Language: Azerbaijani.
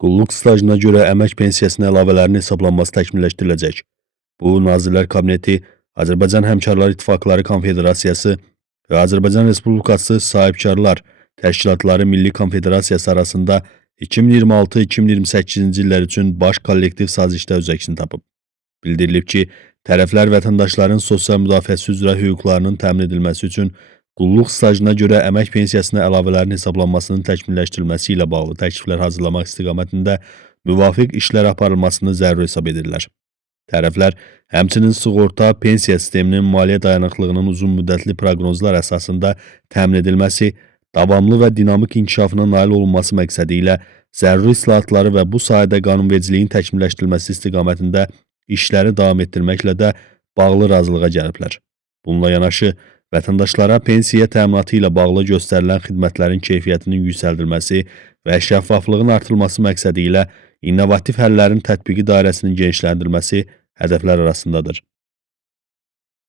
Qulluq stajına görə əmək pensiyasına əlavələrin hesablanması təkmilləşdiriləcək. Bu, Nazirlər Kabineti, Azərbaycan Həmkarlar İttifaqları Konfederasiyası və Azərbaycan Respublikası Sahibkarlar Təşkilatları Milli Konfederasiyası arasında 2026-2028-ci illər üçün baş kollektiv sazişdə öz əksini tapıb. Bildirilib ki, tərəflər vətəndaşların sosial müdafiəsi üzrə hüquqlarının təmin edilməsi üçün qulluq stajına görə əmək pensiyasına əlavələrin hesablanmasının təkmilləşdirilməsi ilə bağlı təkliflər hazırlamaq istiqamətində müvafiq işlər aparılmasını zəruri hesab edirlər. Tərəflər həmçinin sığorta, pensiya sisteminin maliyyə dayanıqlığının uzun müddətli proqnozlar əsasında təmin edilməsi, davamlı və dinamik inkişafına nail olunması məqsədi ilə zəruri islahatları və bu sayədə qanunvericiliyin təkmilləşdirilməsi istiqamətində işləri davam etdirməklə də bağlı razılığa gəliblər. Bununla yanaşı, vətəndaşlara pensiya təminatı ilə bağlı göstərilən xidmətlərin keyfiyyətinin yüksəldilməsi və şəffaflığın artırılması məqsədi ilə innovativ həllərin tətbiqi dairəsinin genişləndirilməsi hədəflər arasındadır.